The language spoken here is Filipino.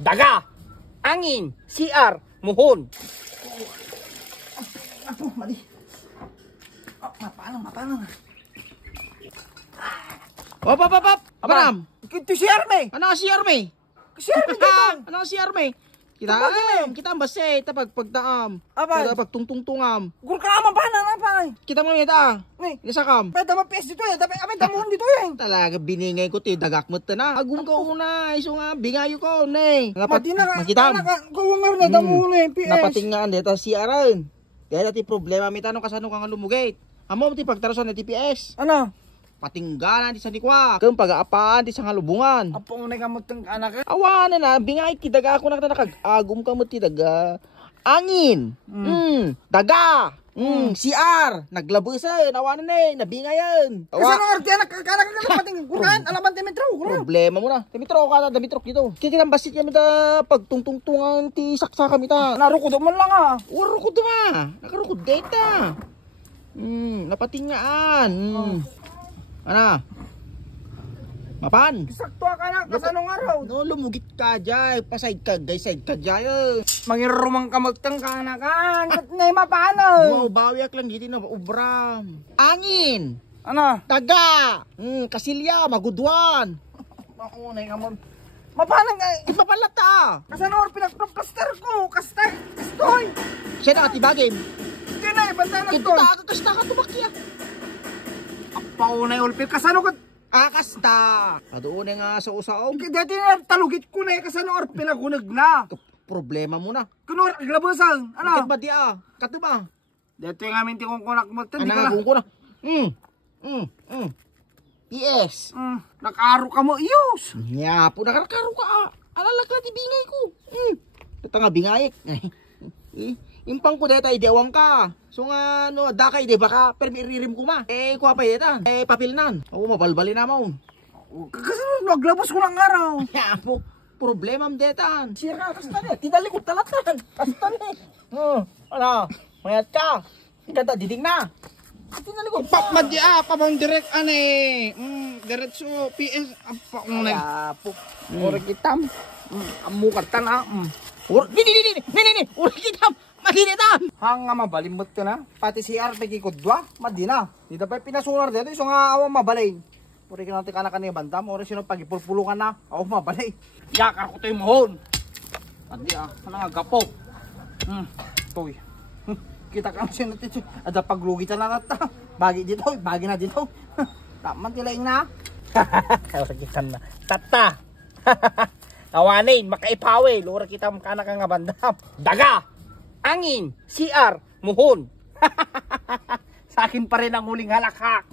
Daga, angin, CR, muhon. Apo, mali. Oh, mapalang. Op. Apa nam? Ito si Arme. Ano si Arme? Si Arme dito. Ano si Arme? Kita ang base tapag pagdaam. Apa? Tapag tungtungam. Gur ka ama pa na pa. Kita mo meta. Ni, Isa kam. pwede ba PS dito eh. Dapat kami damuhan dito eh. Talaga biningay ko ti dagak mo na. Agum ka una, iso nga bingayo ko ne. Mati na ka. Makitam. Gawang na damuhan eh PS. Napatingaan dito si Aran. Kaya ti problema mi tanong kasano ka nga lumugate. Amo ti pagtarason na TPS. Ano? Patinggalan ti sa nikwa. Kung pag-aapaan ti sa nga lubungan. Apo unay ka mo tong anak. Awana na, bingay ti daga ako nakagagum ka mo ti daga. Angin. Daga. CR. Naglabusan. Awana na eh. Nabingayan. Kasi ano orte anak ka pating kuraan alaman ti metro. Problema mo na. Dimitro ka na. Dimitro dito. Kaya kinambasit kami ta pagtungtungtungan ti saksa kami ta. Narukod man lang ah. Warukod ma. Nakarukod data. Napatingaan. Ano? Mapan? Sakto ka na kasanong araw. No, lumugit ka dyan. Paside ka dyan. Mangirumang kamagtang ka na kan. Nay mapano. Wow, bawiak lang dito na ubram. Angin. Ano? Taga. Kasilya, magudwan. Maunay ka mo. Mapano nga. Ipapalata. Kasanong araw pinagplaster ko. Kastoy. Siya na katibagim. Hindi na ibanta na Ito to. kasta ka tumakya. Paunay ulpil kasano ko. Kasta. Adoon nga sa usaw. Dati na talugit ko na kasano or pinagunag na. Problema mo na. Kuno glabusan. Ano? Bakit ba di Kato ba? Dati nga minti kong kunak mo. Anang ko na. PS. Nakaro ka mo iyos. Nya po nakakaro ka. Alala ka ti bingay ko. Ito nga bingayik. Impang ko deta idewang ka. So nga no dakay de baka pero iririm ko ma. Kuha pa deta. Papilnan. Oo mabalbali na mo. Kasi naglabas ko ng araw. Ya po problema am detan. Sira kasta ni. Tidali ko talatan. Kasta ni. Ano? Mayat ka. Kanta diding na. Tinali ko. Madya pabang direct ane. Diretso PS apa unay. Po. Ora kitam. Amukatan ah. Ni. Uri kita. Madinitan. Hanga mabalimot ka na. Pati si Arte kikudwa. Madina. Di dapat pinasunar dito. So nga awa mabalay. Uri ka natin ka na bantam. Uri sino pagipulpulungan na. Awa mabalay. Yak ako to yung mahon. Adi ano nga gapo. Toy. Kita ka sino dito. Ada paglugitan na nata. Bagi dito. Bagi na dito. Taman tilaing na. Uri kita na. Tata. Awanin. Makaipawi. Uri kita makanak nga bandam. Daga, angin, CR, muhon. Sa akin pa rin ang huling halakhak.